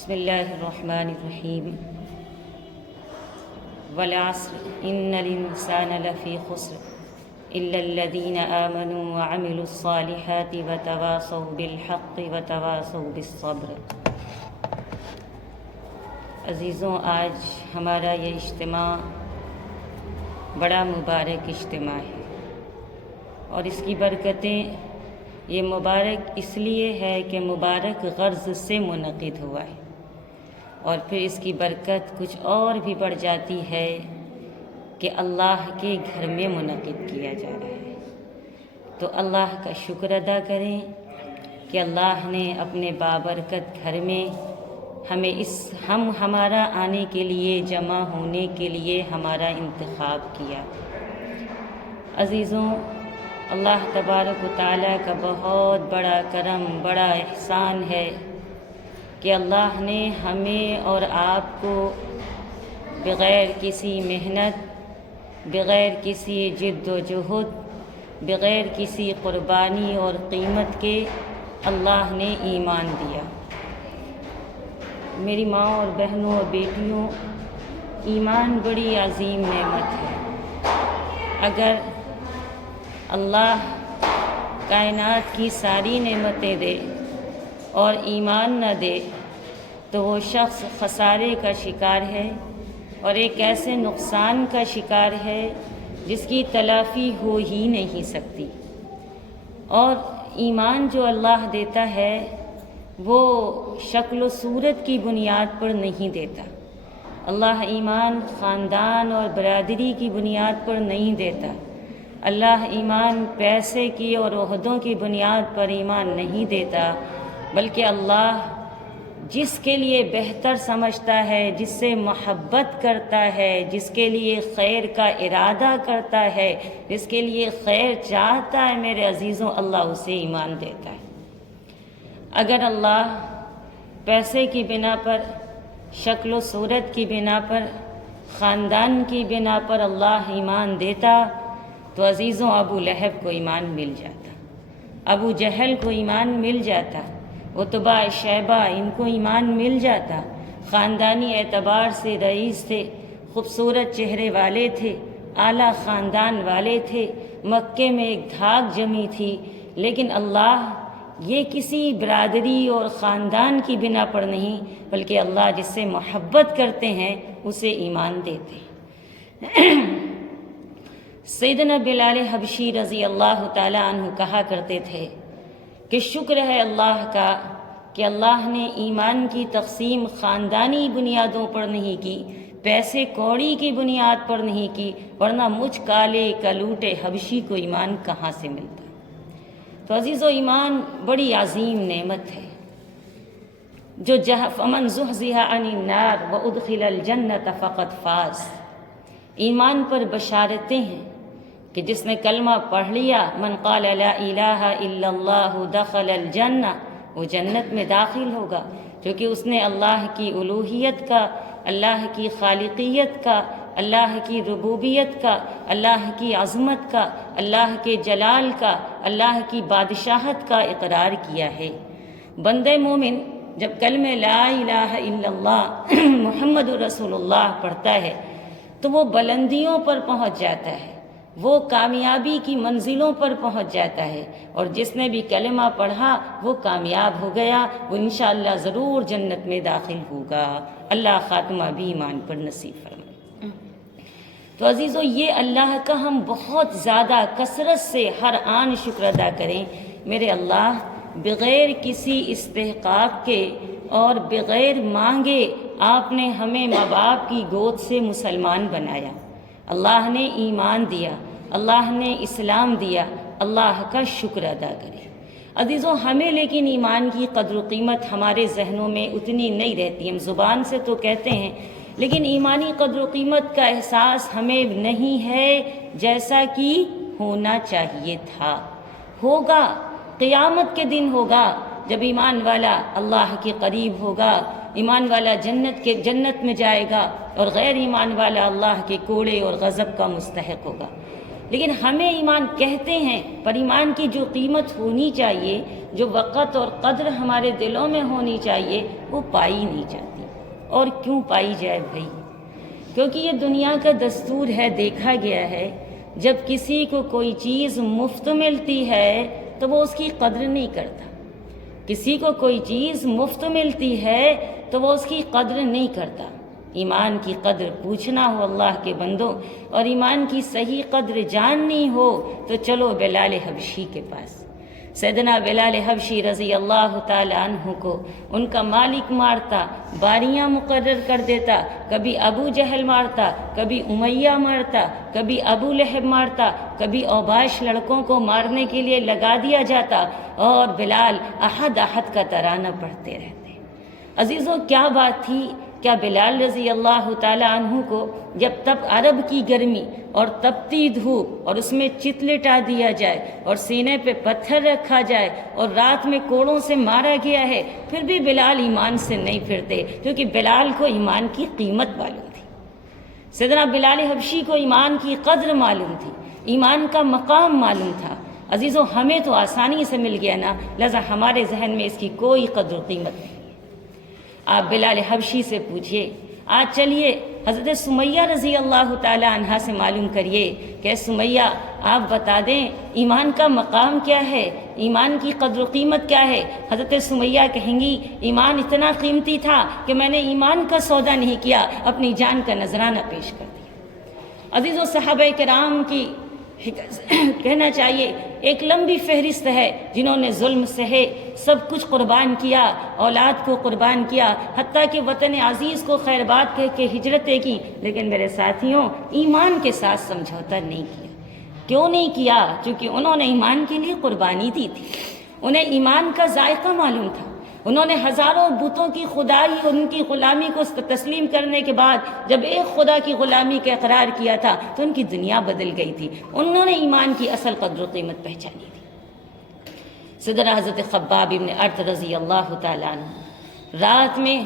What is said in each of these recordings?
بسم اللہ الرحمن الرحیم والعصر ان الانسان لفی خسر الا الذین آمنوا وعملوا الصالحات وتواصوا بالحق وتواصوا بالصبر۔ عزیزوں، آج ہمارا یہ اجتماع بڑا مبارک اجتماع ہے، اور اس کی برکتیں یہ مبارک اس لیے ہے کہ مبارک غرض سے منعقد ہوا ہے، اور پھر اس کی برکت کچھ اور بھی بڑھ جاتی ہے کہ اللہ کے گھر میں منعقد کیا جا رہا ہے۔ تو اللہ کا شکر ادا کریں کہ اللہ نے اپنے بابرکت گھر میں ہمیں ہمارا آنے کے لیے، جمع ہونے کے لیے ہمارا انتخاب کیا۔ عزیزوں، اللہ تبارک و تعالیٰ کا بہت بڑا کرم، بڑا احسان ہے کہ اللہ نے ہمیں اور آپ کو بغیر کسی محنت، بغیر کسی جد و جہد، بغیر کسی قربانی اور قیمت کے اللہ نے ایمان دیا۔ میری ماں اور بہنوں اور بیٹیوں، ایمان بڑی عظیم نعمت ہے۔ اگر اللہ کائنات کی ساری نعمتیں دے اور ایمان نہ دے تو وہ شخص خسارے کا شکار ہے، اور ایک ایسے نقصان کا شکار ہے جس کی تلافی ہو ہی نہیں سکتی۔ اور ایمان جو اللہ دیتا ہے وہ شکل و صورت کی بنیاد پر نہیں دیتا۔ اللہ ایمان خاندان اور برادری کی بنیاد پر نہیں دیتا۔ اللہ ایمان پیسے کی اور عہدوں کی بنیاد پر ایمان نہیں دیتا، بلکہ اللہ جس کے لیے بہتر سمجھتا ہے، جس سے محبت کرتا ہے، جس کے لیے خیر کا ارادہ کرتا ہے، جس کے لیے خیر چاہتا ہے، میرے عزیزوں، اللہ اسے ایمان دیتا ہے۔ اگر اللہ پیسے کی بنا پر، شکل و صورت کی بنا پر، خاندان کی بنا پر اللہ ایمان دیتا تو عزیزوں ابو لہب کو ایمان مل جاتا، ابو جہل کو ایمان مل جاتا، عتبہ شیبہ ان کو ایمان مل جاتا۔ خاندانی اعتبار سے رئیس تھے، خوبصورت چہرے والے تھے، اعلیٰ خاندان والے تھے، مکے میں ایک دھاک جمی تھی، لیکن اللہ یہ کسی برادری اور خاندان کی بنا پر نہیں، بلکہ اللہ جس سے محبت کرتے ہیں اسے ایمان دیتے ہیں۔ سیدنا بلال حبشی رضی اللہ تعالیٰ عنہ کہا کرتے تھے کہ شکر ہے اللہ کا کہ اللہ نے ایمان کی تقسیم خاندانی بنیادوں پر نہیں کی، پیسے کوڑی کی بنیاد پر نہیں کی، ورنہ مجھ کالے کلوٹے حبشی کو ایمان کہاں سے ملتا۔ تو عزیزو، ایمان بڑی عظیم نعمت ہے جو فمن زحزح عن النار وادخل الجنۃ فقد فاز۔ ایمان پر بشارتیں ہیں کہ جس نے کلمہ پڑھ لیا، من قال لا الہ الا اللہ دخل الجنہ، وہ جنت میں داخل ہوگا، کیونکہ اس نے اللہ کی الوہیت کا، اللہ کی خالقیت کا، اللہ کی ربوبیت کا، اللہ کی عظمت کا، اللہ کے جلال کا، اللہ کی بادشاہت کا اقرار کیا ہے۔ بندہ مومن جب کلمہ لا الہ الا اللہ محمد رسول اللہ پڑھتا ہے تو وہ بلندیوں پر پہنچ جاتا ہے، وہ کامیابی کی منزلوں پر پہنچ جاتا ہے، اور جس نے بھی کلمہ پڑھا وہ کامیاب ہو گیا، وہ انشاءاللہ ضرور جنت میں داخل ہوگا۔ اللہ خاتمہ بھی ایمان پر نصیب فرمائے۔ تو عزیزو، یہ اللہ کا ہم بہت زیادہ کثرت سے ہر آن شکر ادا کریں۔ میرے اللہ بغیر کسی استحقاق کے اور بغیر مانگے آپ نے ہمیں ماں باپ کی گود سے مسلمان بنایا، اللہ نے ایمان دیا، اللہ نے اسلام دیا، اللہ کا شکر ادا کرے۔ عزیزوں، ہمیں لیکن ایمان کی قدر و قیمت ہمارے ذہنوں میں اتنی نہیں رہتی، ہم زبان سے تو کہتے ہیں لیکن ایمانی قدر و قیمت کا احساس ہمیں نہیں ہے جیسا کہ ہونا چاہیے تھا۔ ہوگا، قیامت کے دن ہوگا، جب ایمان والا اللہ کے قریب ہوگا، ایمان والا جنت میں جائے گا، اور غیر ایمان والا اللہ کے کوڑے اور غضب کا مستحق ہوگا۔ لیکن ہمیں ایمان کہتے ہیں، پر ایمان کی جو قیمت ہونی چاہیے، جو وقت اور قدر ہمارے دلوں میں ہونی چاہیے، وہ پائی نہیں جاتی۔ اور کیوں پائی جائے بھائی؟ کیونکہ یہ دنیا کا دستور ہے، دیکھا گیا ہے جب کسی کو کوئی چیز مفت ملتی ہے تو وہ اس کی قدر نہیں کرتا۔ کسی کو کوئی چیز مفت ملتی ہے تو وہ اس کی قدر نہیں کرتا۔ ایمان کی قدر پوچھنا ہو اللہ کے بندوں، اور ایمان کی صحیح قدر جاننی ہو تو چلو بلال حبشی کے پاس۔ سیدنا بلال حبشی رضی اللہ تعالی عنہ کو ان کا مالک مارتا، باریاں مقرر کر دیتا، کبھی ابو جہل مارتا، کبھی امیہ مارتا، کبھی ابو لہب مارتا، کبھی اوباش لڑکوں کو مارنے کے لیے لگا دیا جاتا، اور بلال احد احد کا ترانہ پڑھتے رہتے۔ عزیزوں، کیا بات تھی! کیا بلال رضی اللہ تعالی عنہ کو جب تب عرب کی گرمی اور تپتی دھوپ اور اس میں چت لٹا دیا جائے اور سینے پہ پتھر رکھا جائے اور رات میں کوڑوں سے مارا گیا ہے، پھر بھی بلال ایمان سے نہیں پھرتے؟ کیونکہ بلال کو ایمان کی قیمت معلوم تھی۔ سیدنا بلال حبشی کو ایمان کی قدر معلوم تھی، ایمان کا مقام معلوم تھا۔ عزیزوں، ہمیں تو آسانی سے مل گیا نا، لہذا ہمارے ذہن میں اس کی کوئی قدر و قیمت نہیں۔ آپ بلال حبشی سے پوچھئے۔ آج چلیے حضرت سمیہ رضی اللہ تعالی عنہا سے معلوم کریے کہ سمیہ، آپ بتا دیں ایمان کا مقام کیا ہے، ایمان کی قدر و قیمت کیا ہے؟ حضرت سمیہ کہیں گی ایمان اتنا قیمتی تھا کہ میں نے ایمان کا سودا نہیں کیا، اپنی جان کا نذرانہ پیش کر دیا۔ عزیزوں، صحابہ کرام کی کہنا چاہیے ایک لمبی فہرست ہے جنہوں نے ظلم سہے، سب کچھ قربان کیا، اولاد کو قربان کیا، حتیٰ کہ وطن عزیز کو خیر بات کہہ کے ہجرتیں کی، لیکن میرے ساتھیوں ایمان کے ساتھ سمجھوتا نہیں کیا۔ کیوں نہیں کیا؟ چونکہ انہوں نے ایمان کے لیے قربانی دی تھی، انہیں ایمان کا ذائقہ معلوم تھا۔ انہوں نے ہزاروں بتوں کی خدائی اور ان کی غلامی کو تسلیم کرنے کے بعد جب ایک خدا کی غلامی کا اقرار کیا تھا تو ان کی دنیا بدل گئی تھی، انہوں نے ایمان کی اصل قدر و قیمت پہچانی تھی۔ سیدنا حضرت خباب ابن ارت رضی اللہ تعالیٰ عنہ رات میں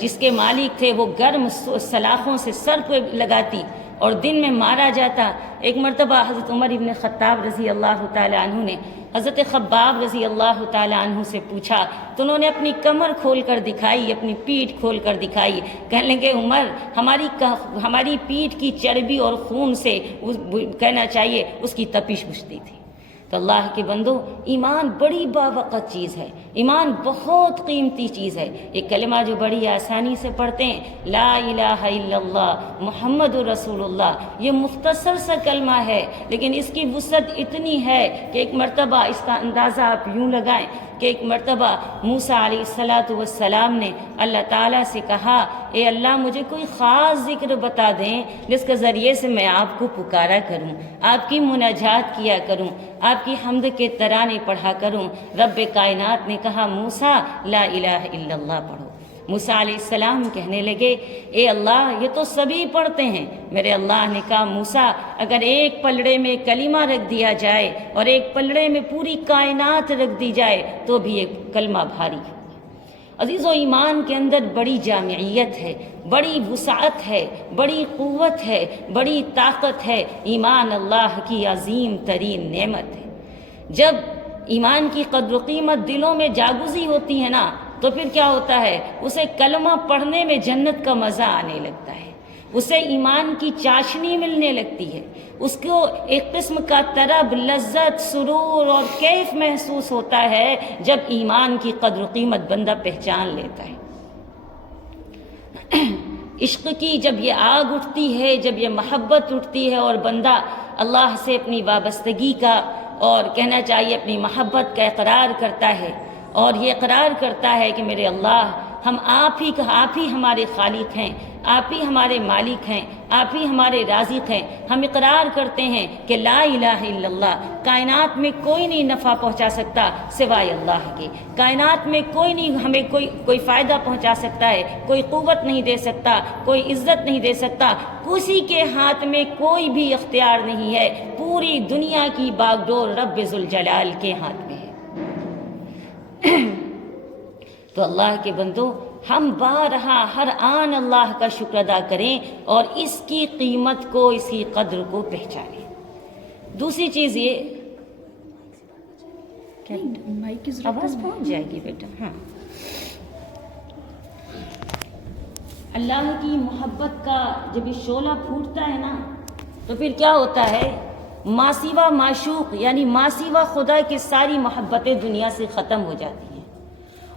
جس کے مالک تھے وہ گرم سلاخوں سے سر پہ لگاتی اور دن میں مارا جاتا۔ ایک مرتبہ حضرت عمر ابن خطاب رضی اللہ تعالیٰ عنہ نے حضرت خباب رضی اللہ تعالیٰ عنہ سے پوچھا تو انہوں نے اپنی کمر کھول کر دکھائی، اپنی پیٹھ کھول کر دکھائی۔ کہنے لگے عمر، ہماری پیٹھ کی چربی اور خون سے کہنا چاہیے اس کی تپش بجھتی تھی۔ تو اللہ کے بندو، ایمان بڑی باوقت چیز ہے، ایمان بہت قیمتی چیز ہے۔ ایک کلمہ جو بڑی آسانی سے پڑھتے ہیں، لا الہ الا اللہ محمد رسول اللہ، یہ مختصر سا کلمہ ہے لیکن اس کی وسعت اتنی ہے کہ ایک مرتبہ اس کا اندازہ آپ یوں لگائیں کہ ایک مرتبہ موسیٰ علیہ السلام نے اللہ تعالیٰ سے کہا، اے اللہ مجھے کوئی خاص ذکر بتا دیں جس کے ذریعے سے میں آپ کو پکارا کروں، آپ کی مناجات کیا کروں، آپ کی حمد کے ترانے پڑھا کروں۔ رب کائنات نے کہا موسیٰ لا الہ الا اللہ پڑھو۔ موسیٰ علیہ السلام کہنے لگے، اے اللہ یہ تو سبھی پڑھتے ہیں۔ میرے اللہ نے کہا موسیٰ، اگر ایک پلڑے میں کلمہ رکھ دیا جائے اور ایک پلڑے میں پوری کائنات رکھ دی جائے تو بھی ایک کلمہ بھاری ہے۔ عزیزو، ایمان کے اندر بڑی جامعیت ہے، بڑی وسعت ہے، بڑی قوت ہے، بڑی طاقت ہے۔ ایمان اللہ کی عظیم ترین نعمت ہے۔ جب ایمان کی قدر و قیمت دلوں میں جاگزی ہوتی ہے نا تو پھر کیا ہوتا ہے؟ اسے کلمہ پڑھنے میں جنت کا مزہ آنے لگتا ہے، اسے ایمان کی چاشنی ملنے لگتی ہے، اس کو ایک قسم کا طرب، لذت، سرور اور کیف محسوس ہوتا ہے جب ایمان کی قدر و قیمت بندہ پہچان لیتا ہے۔ عشق کی جب یہ آگ اٹھتی ہے، جب یہ محبت اٹھتی ہے اور بندہ اللہ سے اپنی وابستگی کا اور کہنا چاہیے اپنی محبت کا اقرار کرتا ہے اور یہ اقرار کرتا ہے کہ میرے اللہ، ہم آپ ہی ہمارے خالق ہیں، آپ ہی ہمارے مالک ہیں، آپ ہی ہمارے رازق ہیں۔ ہم اقرار کرتے ہیں کہ لا الہ الا اللہ، کائنات میں کوئی نہیں نفع پہنچا سکتا سوائے اللہ کے، کائنات میں کوئی نہیں ہمیں کوئی فائدہ پہنچا سکتا ہے، کوئی قوت نہیں دے سکتا، کوئی عزت نہیں دے سکتا، کسی کے ہاتھ میں کوئی بھی اختیار نہیں ہے، پوری دنیا کی باغ ڈور رب ذوالجلال کے ہاتھ میں ہے۔ تو اللہ کے بندو، ہم بارہا ہر آن اللہ کا شکر ادا کریں اور اس کی قیمت کو، اس کی قدر کو پہچانیں۔ دوسری چیز یہ کیا مائک کی ضرورت آواز پہنچ جائے گی بیٹا. ہاں، اللہ کی محبت کا جب یہ شعلہ پھوٹتا ہے نا تو پھر کیا ہوتا ہے، ماسیوا معشوق یعنی ماسیوا خدا کی ساری محبتیں دنیا سے ختم ہو جاتی ہیں.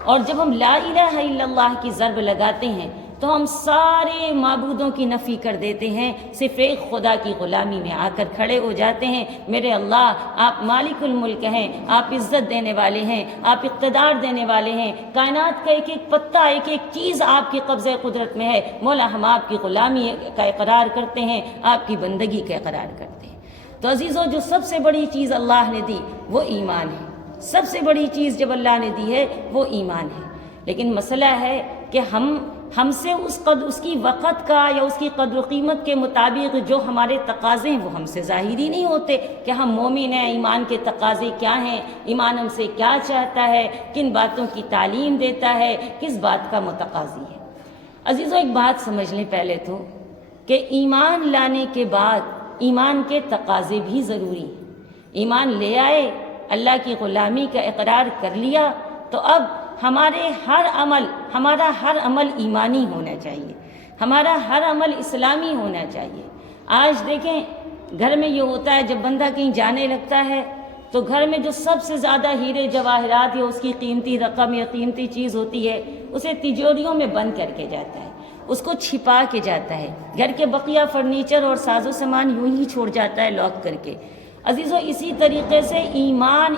اور جب ہم لا الہ الا اللہ کی ضرب لگاتے ہیں تو ہم سارے معبودوں کی نفی کر دیتے ہیں، صرف ایک خدا کی غلامی میں آ کر کھڑے ہو جاتے ہیں. میرے اللہ، آپ مالک الملک ہیں، آپ عزت دینے والے ہیں، آپ اقتدار دینے والے ہیں، کائنات کا ایک ایک پتا، ایک ایک چیز آپ کے قبضہ قدرت میں ہے. مولا، ہم آپ کی غلامی کا اقرار کرتے ہیں، آپ کی بندگی کا اقرار کرتے ہیں. تو عزیزو، جو سب سے بڑی چیز اللہ نے دی وہ ایمان ہے. سب سے بڑی چیز جب اللہ نے دی ہے وہ ایمان ہے. لیکن مسئلہ ہے کہ ہم سے اس کی وقت کا یا اس کی قدر و قیمت کے مطابق جو ہمارے تقاضے ہیں وہ ہم سے ظاہری نہیں ہوتے کہ ہم مومن ہیں. ایمان کے تقاضے کیا ہیں، ایمان ہم سے کیا چاہتا ہے، کن باتوں کی تعلیم دیتا ہے، کس بات کا متقاضی ہے. عزیزو، ایک بات سمجھ لیں پہلے تو کہ ایمان لانے کے بعد ایمان کے تقاضے بھی ضروری ہیں. ایمان لے آئے، اللہ کی غلامی کا اقرار کر لیا، تو اب ہمارا ہر عمل ایمانی ہونا چاہیے، ہمارا ہر عمل اسلامی ہونا چاہیے. آج دیکھیں، گھر میں یہ ہوتا ہے جب بندہ کہیں جانے لگتا ہے تو گھر میں جو سب سے زیادہ ہیرے جواہرات یا اس کی قیمتی رقم یا قیمتی چیز ہوتی ہے اسے تجوریوں میں بند کر کے جاتا ہے، اس کو چھپا کے جاتا ہے. گھر کے بقیہ فرنیچر اور ساز و سامان یوں ہی چھوڑ جاتا ہے لاک کر کے. عزیزو، اسی طریقے سے ایمان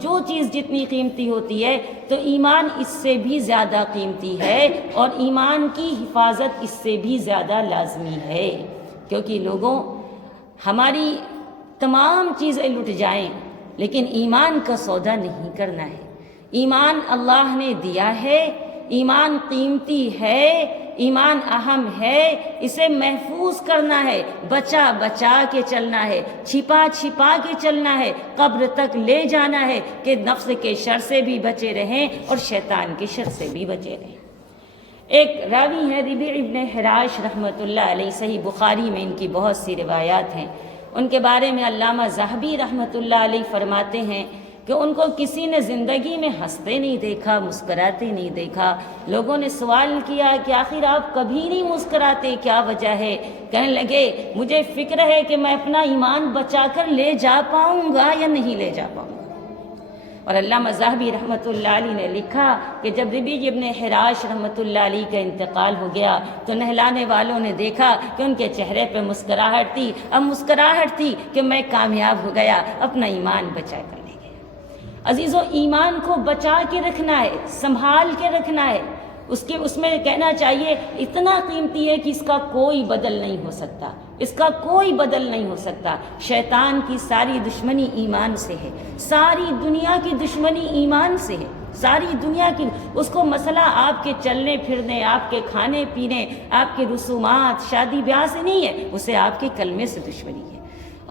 جو چیز جتنی قیمتی ہوتی ہے تو ایمان اس سے بھی زیادہ قیمتی ہے، اور ایمان کی حفاظت اس سے بھی زیادہ لازمی ہے. کیونکہ لوگوں، ہماری تمام چیزیں لٹ جائیں لیکن ایمان کا سودا نہیں کرنا ہے. ایمان اللہ نے دیا ہے، ایمان قیمتی ہے، ایمان اہم ہے، اسے محفوظ کرنا ہے، بچا بچا کے چلنا ہے، چھپا چھپا کے چلنا ہے، قبر تک لے جانا ہے کہ نفس کے شر سے بھی بچے رہیں اور شیطان کے شر سے بھی بچے رہیں. ایک راوی ہے ربیع ابن حراش رحمۃ اللہ علیہ، صحیح بخاری میں ان کی بہت سی روایات ہیں. ان کے بارے میں علامہ ذہبی رحمۃ اللہ علیہ فرماتے ہیں کہ ان کو کسی نے زندگی میں ہنستے نہیں دیکھا، مسکراتے نہیں دیکھا. لوگوں نے سوال کیا کہ آخر آپ کبھی نہیں مسکراتے، کیا وجہ ہے؟ کہنے لگے، مجھے فکر ہے کہ میں اپنا ایمان بچا کر لے جا پاؤں گا یا نہیں لے جا پاؤں گا. اور علامہ ذہبی رحمۃ اللہ علیہ نے لکھا کہ جب ربیع ابن حراش رحمۃ اللہ علیہ کا انتقال ہو گیا تو نہلانے والوں نے دیکھا کہ ان کے چہرے پہ مسکراہٹ تھی. اب مسکراہٹ تھی کہ میں کامیاب ہو گیا، اپنا ایمان بچا کر. عزیزو، ایمان کو بچا کے رکھنا ہے، سنبھال کے رکھنا ہے. اس میں کہنا چاہیے اتنا قیمتی ہے کہ اس کا کوئی بدل نہیں ہو سکتا، اس کا کوئی بدل نہیں ہو سکتا. شیطان کی ساری دشمنی ایمان سے ہے، ساری دنیا کی دشمنی ایمان سے ہے، ساری دنیا کی. اس کو مسئلہ آپ کے چلنے پھرنے، آپ کے کھانے پینے، آپ کے رسومات، شادی بیاہ سے نہیں ہے، اسے آپ کے کلمے سے دشمنی ہے.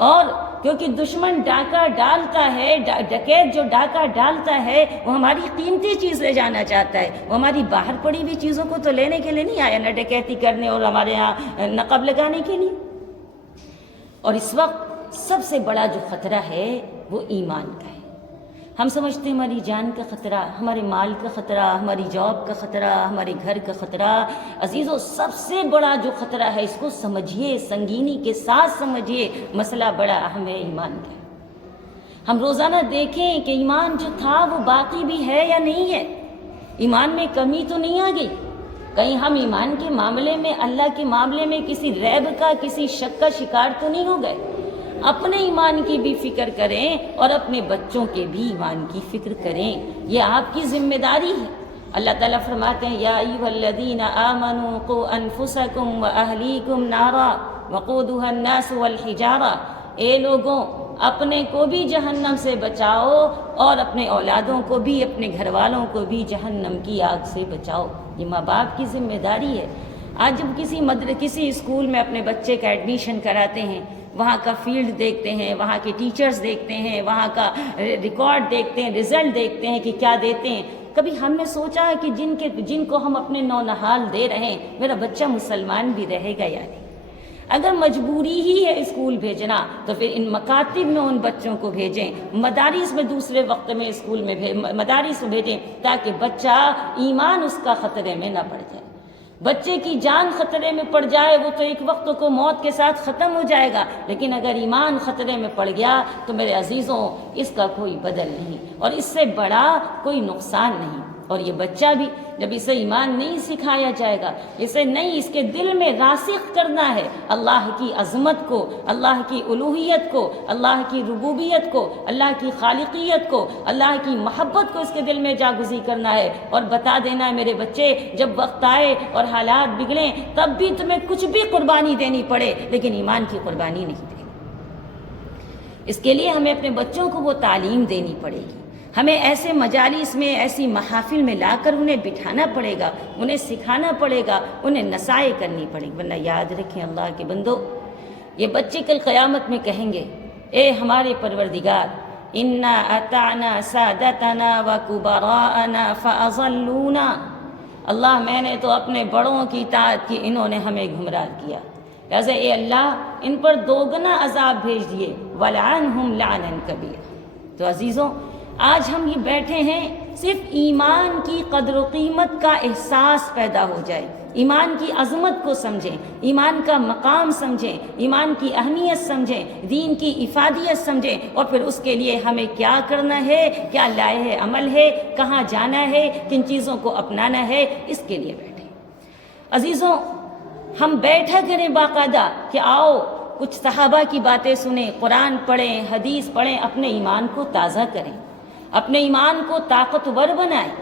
اور کیونکہ دشمن ڈاکہ ڈالتا ہے، ڈکیت جو ڈاکہ ڈالتا ہے وہ ہماری قیمتی چیز لے جانا چاہتا ہے. وہ ہماری باہر پڑی ہوئی چیزوں کو تو لینے کے لیے نہیں آیا، نہ ڈکیتی کرنے اور ہمارے ہاں نقب لگانے کے لیے. اور اس وقت سب سے بڑا جو خطرہ ہے وہ ایمان کا ہے. ہم سمجھتے ہیں ہماری جان کا خطرہ، ہمارے مال کا خطرہ، ہماری جاب کا خطرہ، ہمارے گھر کا خطرہ. عزیزو، سب سے بڑا جو خطرہ ہے اس کو سمجھیے، سنگینی کے ساتھ سمجھیے. مسئلہ بڑا اہم ہے ایمان کا. ہم روزانہ دیکھیں کہ ایمان جو تھا وہ باقی بھی ہے یا نہیں ہے. ایمان میں کمی تو نہیں آ گئی. کہیں ہم ایمان کے معاملے میں، اللہ کے معاملے میں کسی ریب کا، کسی شک کا شکار تو نہیں ہو گئے. اپنے ایمان کی بھی فکر کریں اور اپنے بچوں کے بھی ایمان کی فکر کریں. یہ آپ کی ذمہ داری ہے. اللہ تعالیٰ فرماتے ہیں، یا ایھا الذین آمنوا قوا انفسکم واہلیکم نارا وقودھا الناس والحجارہ. اے لوگوں، اپنے کو بھی جہنم سے بچاؤ اور اپنے اولادوں کو بھی، اپنے گھر والوں کو بھی جہنم کی آگ سے بچاؤ. یہ ماں باپ کی ذمہ داری ہے. آج جب کسی اسکول میں اپنے بچے کا ایڈمیشن کراتے ہیں، وہاں کا فیلڈ دیکھتے ہیں، وہاں کے ٹیچرز دیکھتے ہیں، وہاں کا ریکارڈ دیکھتے ہیں، رزلٹ دیکھتے ہیں کہ کیا دیتے ہیں. کبھی ہم نے سوچا ہے کہ جن کو ہم اپنے نونہال دے رہے ہیں، میرا بچہ مسلمان بھی رہے گا یا نہیں؟ اگر مجبوری ہی ہے اسکول بھیجنا تو پھر ان مکاتب میں ان بچوں کو بھیجیں، مدارس میں دوسرے وقت میں اسکول میں مدارس میں بھیجیں، تاکہ بچہ ایمان اس کا خطرے میں نہ پڑ جائے۔ بچے کی جان خطرے میں پڑ جائے وہ تو ایک وقت کو موت کے ساتھ ختم ہو جائے گا، لیکن اگر ایمان خطرے میں پڑ گیا تو میرے عزیزوں اس کا کوئی بدل نہیں، اور اس سے بڑا کوئی نقصان نہیں۔ اور یہ بچہ بھی جب اسے ایمان نہیں سکھایا جائے گا، اسے نہیں اس کے دل میں راسخ کرنا ہے اللہ کی عظمت کو، اللہ کی الوہیت کو، اللہ کی ربوبیت کو، اللہ کی خالقیت کو، اللہ کی محبت کو اس کے دل میں جاگزی کرنا ہے، اور بتا دینا ہے میرے بچے جب وقت آئے اور حالات بگڑیں تب بھی تمہیں کچھ بھی قربانی دینی پڑے لیکن ایمان کی قربانی نہیں دینی۔ اس کے لیے ہمیں اپنے بچوں کو وہ تعلیم دینی پڑے گی، ہمیں ایسے مجالس میں، ایسی محافل میں لا کر انہیں بٹھانا پڑے گا، انہیں سکھانا پڑے گا، انہیں نصائح کرنی پڑے گی۔ ورنہ یاد رکھیں اللہ کے بندو، یہ بچے کل قیامت میں کہیں گے اے ہمارے پروردگار انا اطعنا سادتنا وکبراءنا فاضلونا، اللہ میں نے تو اپنے بڑوں کی اطاعت کی، انہوں نے ہمیں گمراہ کیا، لہٰذا اے اللہ ان پر دوگنا عذاب بھیج دیے، وَلْعَنْهُمْ لَعْنًا كَبِيرًا۔ تو عزیزوں آج ہم یہ بیٹھے ہیں صرف ایمان کی قدر و قیمت کا احساس پیدا ہو جائے، ایمان کی عظمت کو سمجھیں، ایمان کا مقام سمجھیں، ایمان کی اہمیت سمجھیں، دین کی افادیت سمجھیں، اور پھر اس کے لیے ہمیں کیا کرنا ہے، کیا لائحہ عمل ہے، کہاں جانا ہے، کن چیزوں کو اپنانا ہے، اس کے لیے بیٹھیں۔ عزیزوں ہم بیٹھا کریں باقاعدہ کہ آؤ کچھ صحابہ کی باتیں سنیں، قرآن پڑھیں، حدیث پڑھیں، اپنے ایمان کو تازہ کریں، اپنے ایمان کو طاقتور بنائیں۔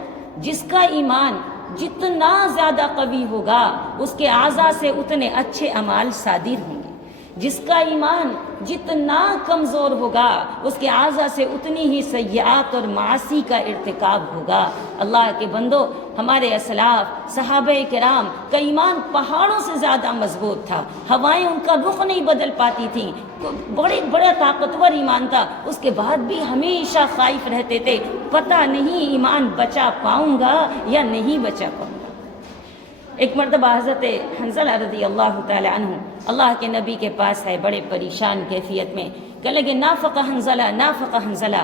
جس کا ایمان جتنا زیادہ قوی ہوگا اس کے اعضاء سے اتنے اچھے اعمال صادر ہوں گے، جس کا ایمان جتنا کمزور ہوگا اس کے اعضاء سے اتنی ہی سیئات اور معاصی کا ارتکاب ہوگا۔ اللہ کے بندو، ہمارے اسلاف صحابہ کرام کا ایمان پہاڑوں سے زیادہ مضبوط تھا، ہوائیں ان کا رخ نہیں بدل پاتی تھیں، بڑا طاقتور ایمان تھا، اس کے بعد بھی ہمیشہ خائف رہتے تھے پتہ نہیں ایمان بچا پاؤں گا یا نہیں بچا پاؤں گا۔ ایک مرتبہ حضرت حنظلہ رضی اللہ تعالی عنہ اللہ کے نبی کے پاس ہے بڑے پریشان کیفیت میں، کہنے لگے نافق حنظلہ نافق حنظلہ،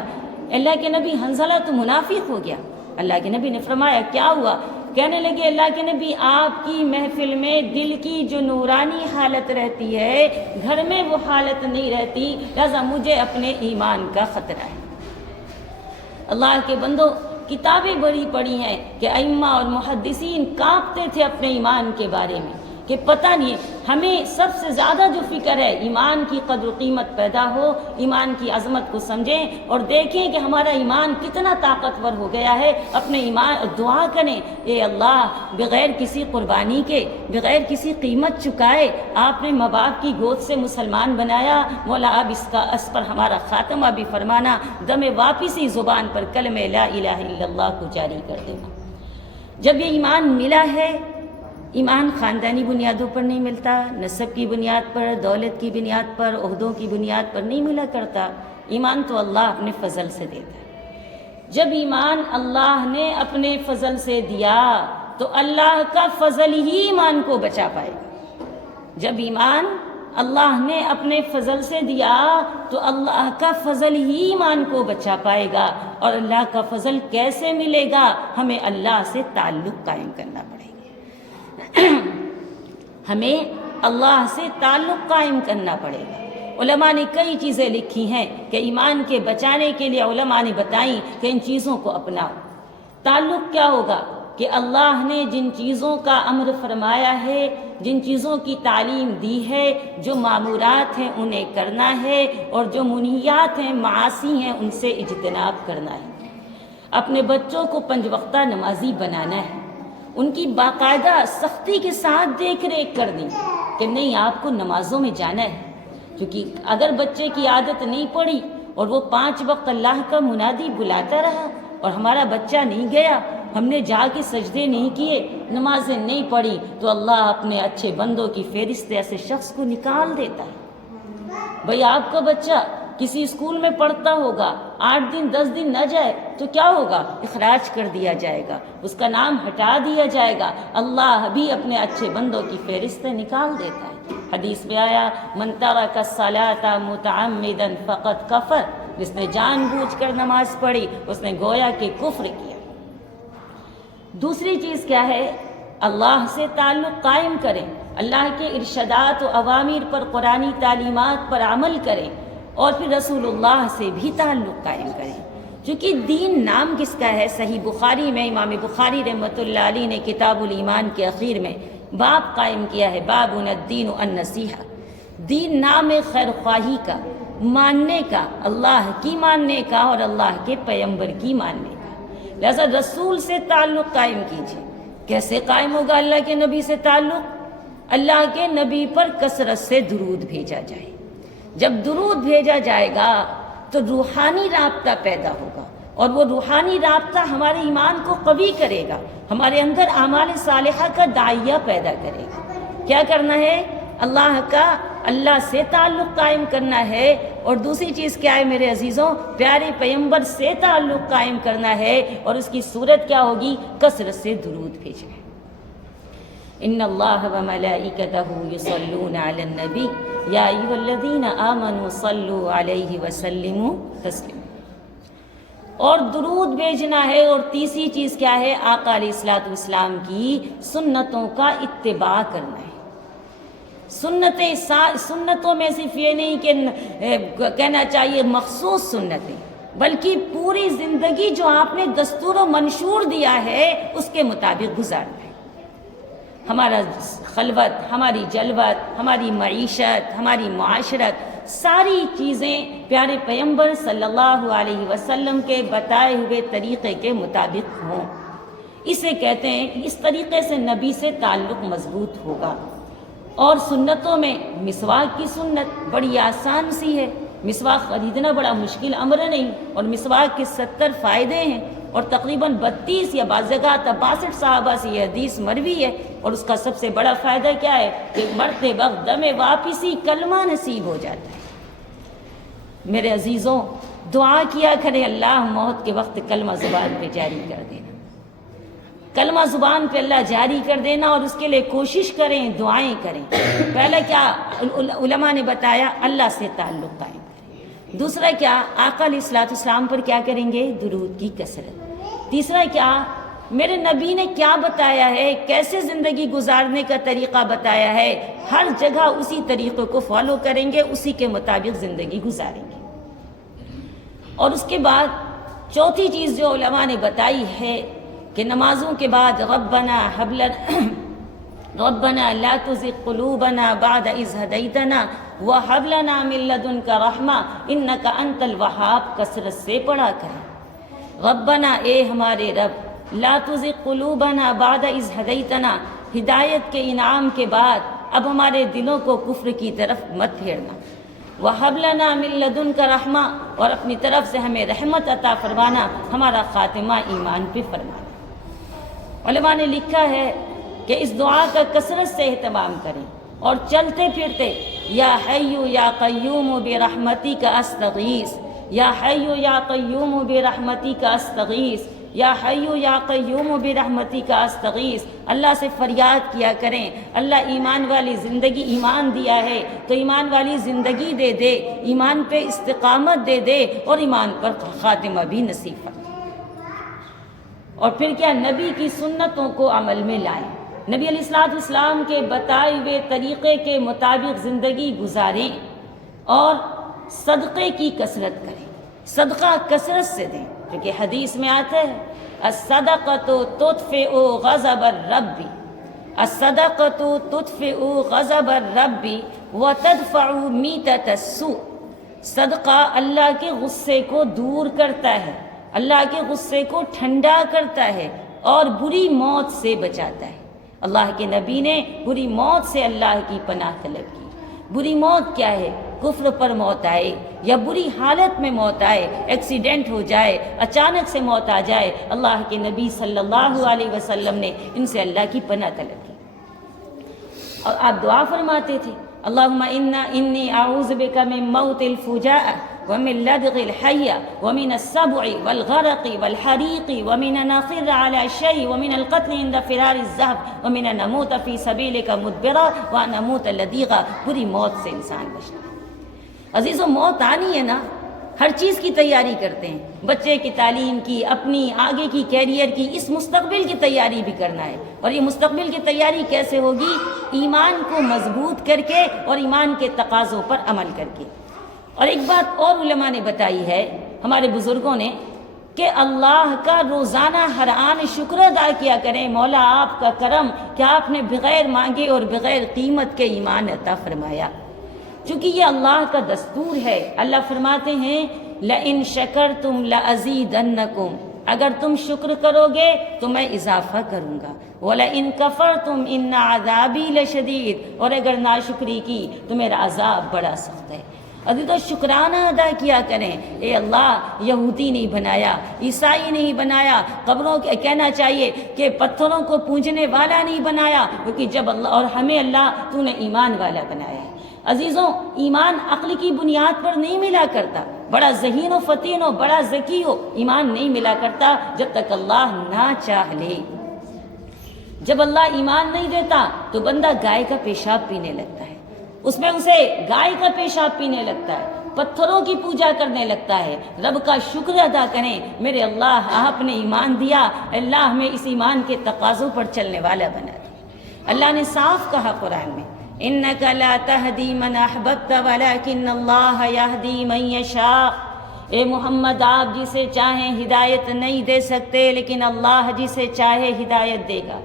اللہ کے نبی حنظلہ تو منافق ہو گیا۔ اللہ کے نبی نے فرمایا کیا ہوا؟ کہنے لگے اللہ کے نبی آپ کی محفل میں دل کی جو نورانی حالت رہتی ہے گھر میں وہ حالت نہیں رہتی، لہذا مجھے اپنے ایمان کا خطرہ ہے۔ اللہ کے بندو کتابیں بڑی پڑھی ہیں کہ ائمہ اور محدثین کانپتے تھے اپنے ایمان کے بارے میں کہ پتہ نہیں، ہمیں سب سے زیادہ جو فکر ہے ایمان کی قدر و قیمت پیدا ہو، ایمان کی عظمت کو سمجھیں اور دیکھیں کہ ہمارا ایمان کتنا طاقتور ہو گیا ہے۔ اپنے ایمان دعا کریں، اے اللہ بغیر کسی قربانی کے، بغیر کسی قیمت چکائے آپ نے ماں باپ کی گود سے مسلمان بنایا، مولا اب اس پر ہمارا خاتمہ بھی فرمانا، دم واپسی زبان پر کلمہ لا الہ الا اللہ کو جاری کر دینا۔ جب یہ ایمان ملا ہے، ایمان خاندانی بنیادوں پر نہیں ملتا، نسب کی بنیاد پر، دولت کی بنیاد پر، عہدوں کی بنیاد پر نہیں ملا کرتا، ایمان تو اللہ اپنے فضل سے دیتا ہے۔ جب ایمان اللہ نے اپنے فضل سے دیا تو اللہ کا فضل ہی ایمان کو بچا پائے گا۔ جب ایمان اللہ نے اپنے فضل سے دیا تو اللہ کا فضل ہی ایمان کو بچا پائے گا۔ اور اللہ کا فضل کیسے ملے گا؟ ہمیں اللہ سے تعلق قائم کرنا پڑے گا، ہمیں اللہ سے تعلق قائم کرنا پڑے گا۔ علماء نے کئی چیزیں لکھی ہیں کہ ایمان کے بچانے کے لیے علماء نے بتائیں کہ ان چیزوں کو اپناؤ۔ تعلق کیا ہوگا کہ اللہ نے جن چیزوں کا امر فرمایا ہے، جن چیزوں کی تعلیم دی ہے، جو مامورات ہیں انہیں کرنا ہے، اور جو منہیات ہیں معاصی ہیں ان سے اجتناب کرنا ہے۔ اپنے بچوں کو 5 وقتہ نمازی بنانا ہے، ان کی باقاعدہ سختی کے ساتھ دیکھ ریکھ کرنی کہ نہیں آپ کو نمازوں میں جانا ہے، کیونکہ اگر بچے کی عادت نہیں پڑی اور وہ 5 وقت اللہ کا منادی بلاتا رہا اور ہمارا بچہ نہیں گیا، ہم نے جا کے سجدے نہیں کیے، نمازیں نہیں پڑھی، تو اللہ اپنے اچھے بندوں کی فہرست ایسے شخص کو نکال دیتا ہے۔ بھئی آپ کا بچہ کسی اسکول میں پڑھتا ہوگا، 8 دن 10 دن نہ جائے تو کیا ہوگا؟ اخراج کر دیا جائے گا، اس کا نام ہٹا دیا جائے گا۔ اللہ بھی اپنے اچھے بندوں کی فہرست نکال دیتا ہے۔ حدیث میں آیا من ترک الصلاۃ متعمدا فقد کفر، جس نے جان بوجھ کر نماز پڑھی اس نے گویا کہ کفر کیا۔ دوسری چیز کیا ہے؟ اللہ سے تعلق قائم کریں، اللہ کے ارشادات و اوامر پر، قرآنی تعلیمات پر عمل کریں، اور پھر رسول اللہ سے بھی تعلق قائم کریں۔ چونکہ دین نام کس کا ہے؟ صحیح بخاری میں امام بخاری رحمۃ اللہ علیہ نے کتاب الایمان کے اخیر میں باب قائم کیا ہے، باب الدین النصیحہ۔ دین نام ہے خیر خواہی کا، ماننے کا، اللہ کی ماننے کا اور اللہ کے پیغمبر کی ماننے کا۔ لہذا رسول سے تعلق قائم کیجیے۔ کیسے قائم ہوگا اللہ کے نبی سے تعلق؟ اللہ کے نبی پر کثرت سے درود بھیجا جائے۔ جب درود بھیجا جائے گا تو روحانی رابطہ پیدا ہوگا، اور وہ روحانی رابطہ ہمارے ایمان کو قوی کرے گا، ہمارے اندر اعمال صالحہ کا داعیہ پیدا کرے گا۔ کیا کرنا ہے؟ اللہ سے تعلق قائم کرنا ہے، اور دوسری چیز کیا ہے میرے عزیزوں؟ پیارے پیغمبر سے تعلق قائم کرنا ہے، اور اس کی صورت کیا ہوگی؟ کثرت سے درود بھیجنا۔ ان اللہ وملائکتہ یصلون علی النبی یا ایھا الذین آمنوا صلوا علیہ وسلموا تسلیما۔ اور درود بھیجنا ہے، اور تیسری چیز کیا ہے؟ آقا علیہ الصلوۃ والسلام کی سنتوں کا اتباع کرنا ہے۔ سنتوں میں صرف یہ نہیں کہ کہنا چاہیے مخصوص سنتیں، بلکہ پوری زندگی جو آپ نے دستور و منشور دیا ہے اس کے مطابق گزارنا ہے۔ ہمارا خلوت، ہماری جلوت، ہماری معیشت، ہماری معاشرت، ساری چیزیں پیارے پیغمبر صلی اللہ علیہ وسلم کے بتائے ہوئے طریقے کے مطابق ہوں۔ اسے کہتے ہیں، اس طریقے سے نبی سے تعلق مضبوط ہوگا۔ اور سنتوں میں مسواک کی سنت بڑی آسان سی ہے، مسواک خریدنا بڑا مشکل امر نہیں، اور مسواک کے 70 فائدے ہیں، اور تقریباً 32 یا بعض جگہ 62 صحابہ سے یہ حدیث مروی ہے۔ اور اس کا سب سے بڑا فائدہ کیا ہے؟ کہ مرتے وقت دم واپسی کلمہ نصیب ہو جاتا ہے۔ میرے عزیزوں، دعا کیا کریں، اللہ موت کے وقت کلمہ زبان پہ جاری کر دینا، کلمہ زبان پہ اللہ جاری کر دینا، اور اس کے لیے کوشش کریں، دعائیں کریں۔ پہلا کیا علماء نے بتایا؟ اللہ سے تعلق قائم کریں۔ دوسرا کیا؟ آقا علیہ الصلوۃ والسلام پر کیا کریں گے؟ درود کی کثرت۔ تیسرا کیا؟ میرے نبی نے کیا بتایا ہے، کیسے زندگی گزارنے کا طریقہ بتایا ہے، ہر جگہ اسی طریقے کو فالو کریں گے، اسی کے مطابق زندگی گزاریں گے۔ اور اس کے بعد چوتھی چیز جو علماء نے بتائی ہے کہ نمازوں کے بعد ربنا لا تزغ قلوبنا بعد اذ ہدیتنا وہب لنا من لدنک رحمہ انک انت الوہاب کثرت سے پڑھا کریں۔ ربنا، اے ہمارے رب، لا تزغ قلوبنا بعد اذ ہدیتنا، ہدایت کے انعام کے بعد اب ہمارے دلوں کو کفر کی طرف مت پھیرنا۔ وَهَبْ لَنَا مِن لَدُنْكَ رَحْمَةً، اور اپنی طرف سے ہمیں رحمت عطا فرمانا، ہمارا خاتمہ ایمان پہ فرمانا۔ علماء نے لکھا ہے کہ اس دعا کا کثرت سے اہتمام کریں، اور چلتے پھرتے یا حی یا قیوم برحمتک استغیث، یا حی یا قیوم برحمتک استغیث، یا حی یا قیوم برحمتک استغیث، اللہ سے فریاد کیا کریں، اللہ ایمان والی زندگی ایمان دیا ہے تو ایمان والی زندگی دے دے، ایمان پہ استقامت دے دے، اور ایمان پر خاتمہ بھی نصیب فرمائے۔ اور پھر کیا؟ نبی کی سنتوں کو عمل میں لائیں، نبی علیہ الصلوۃ والسلام کے بتائے ہوئے طریقے کے مطابق زندگی گزاریں، اور صدقے کی کثرت کریں، صدقہ کثرت سے دیں، کیونکہ حدیث میں آتا ہے الصدقۃ تطفئ غضب الرب، الصدقۃ تطفئ غضب الرب وتدفع میتۃ السوء، صدقہ اللہ کے غصے کو دور کرتا ہے، اللہ کے غصے کو ٹھنڈا کرتا ہے، اور بری موت سے بچاتا ہے۔ اللہ کے نبی نے بری موت سے اللہ کی پناہ طلب کی۔ بری موت کیا ہے؟ کفر پر موت آئے، یا بری حالت میں موت آئے، ایکسیڈنٹ ہو جائے، اچانک سے موت آ جائے۔ اللہ کے نبی صلی اللہ علیہ وسلم نے ان سے اللہ کی پناہ طلب کی، اور آپ دعا فرماتے تھے اللہم انی اعوذ بک من موت الفجاء ومن لدغ الحية ومن السبع والغرق والحريق ومن أن نخر على شيء ومن القتل عند فرار الزهف ومن أن نموت في سبيلك مدبرا وأن نموت لديغا. بری موت سے انسان بچتا ہے. عزیزو موت آنی ہے نا، ہر چیز کی تیاری کرتے ہیں، بچے کی تعلیم کی، اپنی آگے کی کیریئر کی، اس مستقبل کی تیاری بھی کرنا ہے. اور یہ مستقبل کی تیاری کیسے ہوگی؟ ایمان کو مضبوط کر کے اور ایمان کے تقاضوں پر عمل کر کے. اور ایک بات اور علماء نے بتائی ہے، ہمارے بزرگوں نے، کہ اللہ کا روزانہ ہر آن شکر ادا کیا کریں. مولا آپ کا کرم کہ آپ نے بغیر مانگے اور بغیر قیمت کے ایمان عطا فرمایا، چونکہ یہ اللہ کا دستور ہے. اللہ فرماتے ہیں لَإِن شَكَرْتُمْ لَأَزِيدَنَّكُمْ، اگر تم شکر کرو گے تو میں اضافہ کروں گا. وَلَئِن كَفَرْتُمْ إِنَّ عَذَابِي لَشَدِيدٌ، اور اگر ناشکری کی تو میرا عذاب بڑا سخت ہے. ابھی تو شکرانہ ادا کیا کریں. اے اللہ، یہودی نہیں بنایا، عیسائی نہیں بنایا، قبروں کے کہنا چاہیے کہ پتھروں کو پوجنے والا نہیں بنایا، کیونکہ جب اللہ اور ہمیں اللہ تو نے ایمان والا بنایا ہے. عزیزوں، ایمان عقل کی بنیاد پر نہیں ملا کرتا. بڑا ذہین و فطین ہو، بڑا ذکی ہو، ایمان نہیں ملا کرتا جب تک اللہ نہ چاہ لے. جب اللہ ایمان نہیں دیتا تو بندہ گائے کا پیشاب پینے لگتا ہے، اس میں اسے گائے کا پیشاب پینے لگتا ہے، پتھروں کی پوجا کرنے لگتا ہے. رب کا شکر ادا کریں، میرے اللہ آپ نے ایمان دیا، اللہ ہمیں اس ایمان کے تقاضوں پر چلنے والا بنا دیا. اللہ نے صاف کہا قرآن میں، انک لا تہدی من احببت ولکن اللہ یہدی من یشاء. اے محمد، آپ جسے چاہیں ہدایت نہیں دے سکتے، لیکن اللہ جسے چاہے ہدایت دے گا.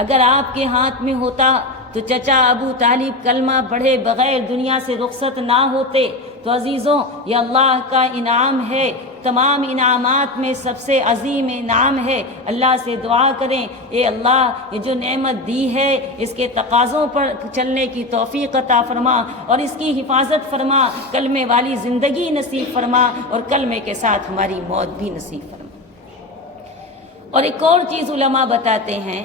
اگر آپ کے ہاتھ میں ہوتا تو چچا ابو طالب کلمہ پڑھے بغیر دنیا سے رخصت نہ ہوتے. تو عزیزوں، یہ اللہ کا انعام ہے، تمام انعامات میں سب سے عظیم انعام ہے. اللہ سے دعا کریں، اے اللہ یہ جو نعمت دی ہے اس کے تقاضوں پر چلنے کی توفیق عطا فرما اور اس کی حفاظت فرما، کلمے والی زندگی نصیب فرما اور کلمے کے ساتھ ہماری موت بھی نصیب فرما. اور ایک اور چیز علماء بتاتے ہیں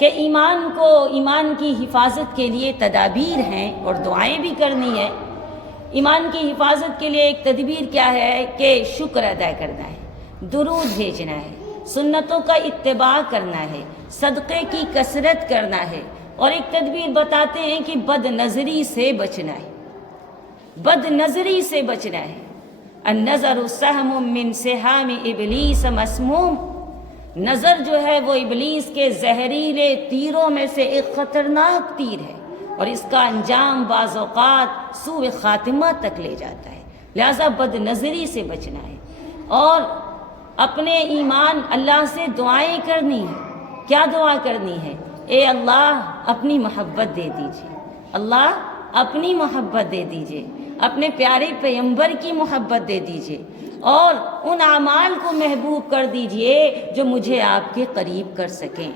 کہ ایمان کی حفاظت کے لیے تدابیر ہیں اور دعائیں بھی کرنی ہے. ایمان کی حفاظت کے لیے ایک تدبیر کیا ہے کہ شکر ادا کرنا ہے، درود بھیجنا ہے، سنتوں کا اتباع کرنا ہے، صدقے کی کثرت کرنا ہے. اور ایک تدبیر بتاتے ہیں کہ بد نظری سے بچنا ہے، بد نظری سے بچنا ہے. النظر سہم من سہام ابلیس مسموم، نظر جو ہے وہ ابلیس کے زہریلے تیروں میں سے ایک خطرناک تیر ہے، اور اس کا انجام بعض اوقات سوء خاتمہ تک لے جاتا ہے. لہذا بد نظری سے بچنا ہے اور اپنے ایمان اللہ سے دعائیں کرنی ہیں. کیا دعا کرنی ہے؟ اے اللہ اپنی محبت دے دیجیے، اللہ اپنی محبت دے دیجیے، اپنے پیارے پیغمبر کی محبت دے دیجیے اور ان اعمال کو محبوب کر دیجئے جو مجھے آپ کے قریب کر سکیں.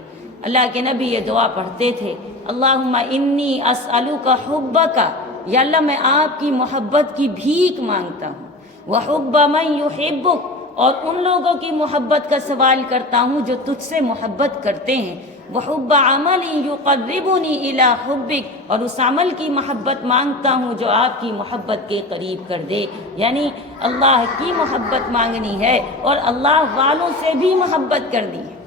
اللہ کے نبی یہ دعا پڑھتے تھے، اللہم انی اسألک حبک، یا اللہ میں آپ کی محبت کی بھیک مانگتا ہوں، وحب من یحبک، اور ان لوگوں کی محبت کا سوال کرتا ہوں جو تجھ سے محبت کرتے ہیں، وحب عمل یقربنی الی حبک، اور اس عمل کی محبت مانگتا ہوں جو آپ کی محبت کے قریب کر دے. یعنی اللہ کی محبت مانگنی ہے اور اللہ والوں سے بھی محبت کرنی ہے،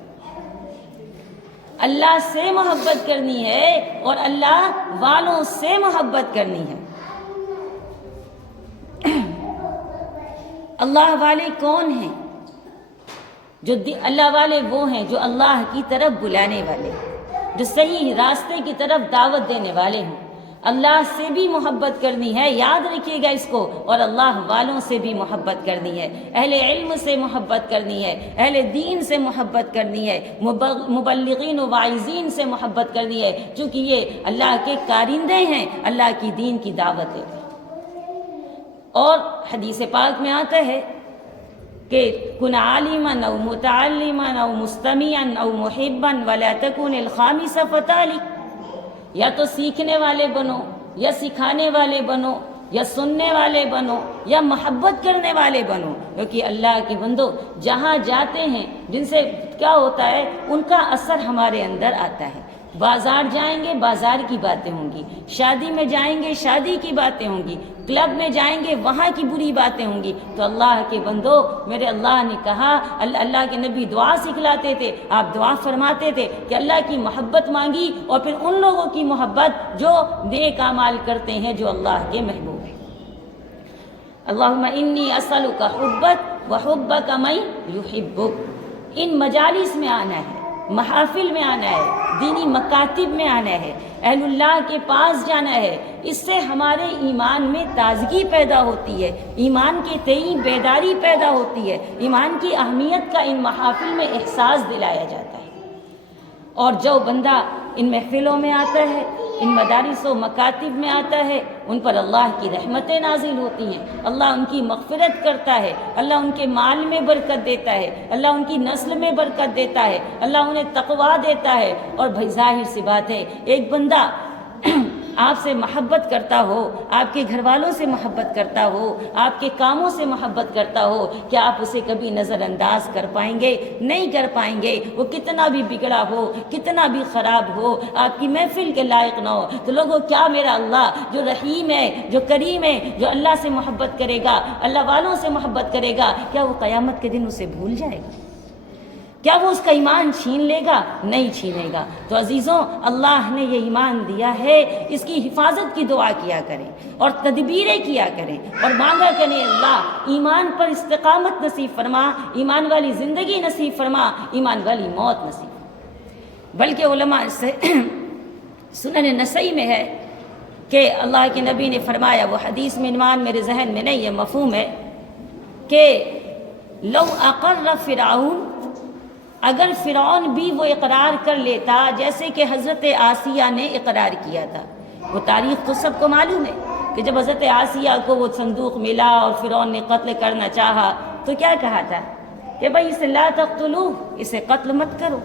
اللہ سے محبت کرنی ہے اور اللہ والوں سے محبت کرنی ہے. اللہ والے کون ہیں؟ جو اللہ والے وہ ہیں جو اللہ کی طرف بلانے والے ہیں، جو صحیح راستے کی طرف دعوت دینے والے ہیں. اللہ سے بھی محبت کرنی ہے، یاد رکھیے گا اس کو، اور اللہ والوں سے بھی محبت کرنی ہے، اہل علم سے محبت کرنی ہے، اہل دین سے محبت کرنی ہے، مبلغین و واعظین سے محبت کرنی ہے، چونکہ یہ اللہ کے کارندے ہیں، اللہ کی دین کی دعوت ہے. اور حدیث پاک میں آتا ہے کہ کن عالما او متعلما او مستمعا او محبا ولا تكن الخامس فتالک، یا تو سیکھنے والے بنو یا سکھانے والے بنو یا سننے والے بنو یا محبت کرنے والے بنو، کیونکہ اللہ کے بندو جہاں جاتے ہیں جن سے کیا ہوتا ہے ان کا اثر ہمارے اندر آتا ہے. بازار جائیں گے بازار کی باتیں ہوں گی، شادی میں جائیں گے شادی کی باتیں ہوں گی، کلب میں جائیں گے وہاں کی بری باتیں ہوں گی۔ تو اللہ کے بندو، میرے اللہ نے کہا، اللہ کے نبی دعا سکھلاتے تھے، آپ دعا فرماتے تھے کہ اللہ کی محبت مانگی اور پھر ان لوگوں کی محبت جو نیک اعمال کرتے ہیں، جو اللہ کے محبوب ہیں۔ اللہم انی اسألک حبک وحبک من یحبک۔ ان مجالس میں آنا ہے، محافل میں آنا ہے، دینی مکاتب میں آنا ہے، اہل اللہ کے پاس جانا ہے۔ اس سے ہمارے ایمان میں تازگی پیدا ہوتی ہے، ایمان کے تئیں بیداری پیدا ہوتی ہے، ایمان کی اہمیت کا ان محافل میں احساس دلایا جاتا ہے۔ اور جو بندہ ان محفلوں میں آتا ہے، ان مدارس و مکاتب میں آتا ہے، ان پر اللہ کی رحمتیں نازل ہوتی ہیں، اللہ ان کی مغفرت کرتا ہے، اللہ ان کے مال میں برکت دیتا ہے، اللہ ان کی نسل میں برکت دیتا ہے، اللہ انہیں تقویٰ دیتا ہے۔ اور بھائی ظاہر سی بات ہے، ایک بندہ آپ سے محبت کرتا ہو، آپ کے گھر والوں سے محبت کرتا ہو، آپ کے کاموں سے محبت کرتا ہو، کیا آپ اسے کبھی نظر انداز کر پائیں گے؟ نہیں کر پائیں گے۔ وہ کتنا بھی بگڑا ہو، کتنا بھی خراب ہو، آپ کی محفل کے لائق نہ ہو، تو لوگوں کیا میرا اللہ جو رحیم ہے، جو کریم ہے، جو اللہ سے محبت کرے گا، اللہ والوں سے محبت کرے گا، کیا وہ قیامت کے دن اسے بھول جائے گا؟ کیا وہ اس کا ایمان چھین لے گا؟ نہیں چھینے گا۔ تو عزیزوں، اللہ نے یہ ایمان دیا ہے، اس کی حفاظت کی دعا کیا کریں اور تدبیریں کیا کریں اور مانگا کریں، اللہ ایمان پر استقامت نصیب فرما، ایمان والی زندگی نصیب فرما، ایمان والی موت نصیب فرما۔ بلکہ علماء سنن نسائی میں ہے کہ اللہ کے نبی نے فرمایا، وہ حدیث میں عنوان میرے ذہن میں نہیں ہے، مفہوم ہے کہ لو اقر فرعون، اگر فرعون بھی وہ اقرار کر لیتا جیسے کہ حضرت آسیہ نے اقرار کیا تھا۔ وہ تاریخ تو سب کو معلوم ہے کہ جب حضرت آسیہ کو وہ صندوق ملا اور فرعون نے قتل کرنا چاہا تو کیا کہا تھا کہ بھائی اسے لا تقتلوہ، اسے قتل مت کرو،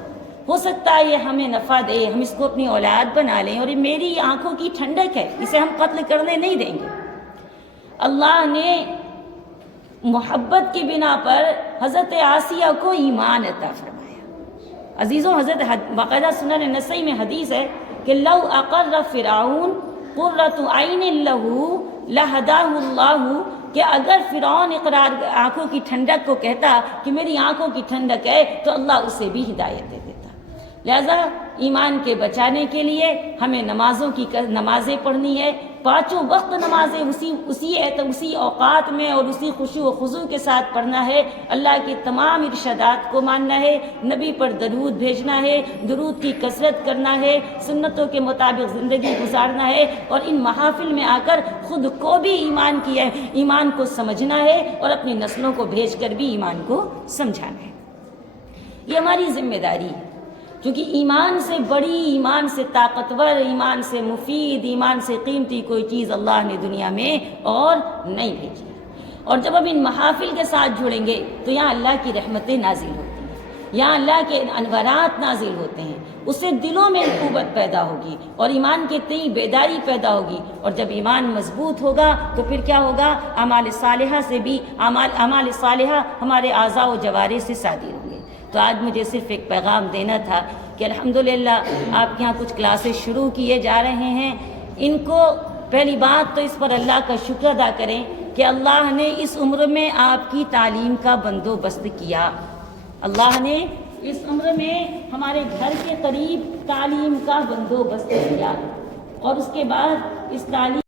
ہو سکتا ہے یہ ہمیں نفع دے، ہم اس کو اپنی اولاد بنا لیں، اور یہ میری آنکھوں کی ٹھنڈک ہے، اسے ہم قتل کرنے نہیں دیں گے۔ اللہ نے محبت کی بنا پر حضرت آسیہ کو ایمان عطا فرمایا۔ عزیزوں، حضرت باقاعدہ سنن نسائی میں حدیث ہے کہ لو اقر فرعون قرۃ عین لہ لہداہ اللہ، کہ اگر فرعون اقرار آنکھوں کی ٹھنڈک کو کہتا کہ میری آنکھوں کی ٹھنڈک ہے، تو اللہ اسے بھی ہدایت دے دیتا۔ لہذا ایمان کے بچانے کے لیے ہمیں نمازیں پڑھنی ہے، پانچوں وقت نمازیں اسی اوقات میں اور اسی خشوع و خضوع کے ساتھ پڑھنا ہے، اللہ کے تمام ارشادات کو ماننا ہے، نبی پر درود بھیجنا ہے، درود کی کثرت کرنا ہے، سنتوں کے مطابق زندگی گزارنا ہے، اور ان محافل میں آ کر خود کو بھی ایمان کو سمجھنا ہے اور اپنی نسلوں کو بھیج کر بھی ایمان کو سمجھانا ہے۔ یہ ہماری ذمہ داری ہے، کیونکہ ایمان سے بڑی، ایمان سے طاقتور، ایمان سے مفید، ایمان سے قیمتی کوئی چیز اللہ نے دنیا میں اور نہیں بھیجی۔ اور جب ہم ان محافل کے ساتھ جڑیں گے تو یہاں اللہ کی رحمتیں نازل ہوتی ہیں، یہاں اللہ کے انوارات نازل ہوتے ہیں، اس سے دلوں میں قوت پیدا ہوگی اور ایمان کے تئیں بیداری پیدا ہوگی، اور جب ایمان مضبوط ہوگا تو پھر کیا ہوگا؟ اعمال صالحہ سے بھی اعمال صالحہ ہمارے اعضاء و جوارح سے صادر ہوں گے۔ تو آج مجھے صرف ایک پیغام دینا تھا کہ الحمدللہ آپ کے یہاں کچھ کلاسز شروع کیے جا رہے ہیں، ان کو پہلی بات تو اس پر اللہ کا شکر ادا کریں کہ اللہ نے اس عمر میں آپ کی تعلیم کا بندوبست کیا، اللہ نے اس عمر میں ہمارے گھر کے قریب تعلیم کا بندوبست کیا، اور اس کے بعد اس تعلیم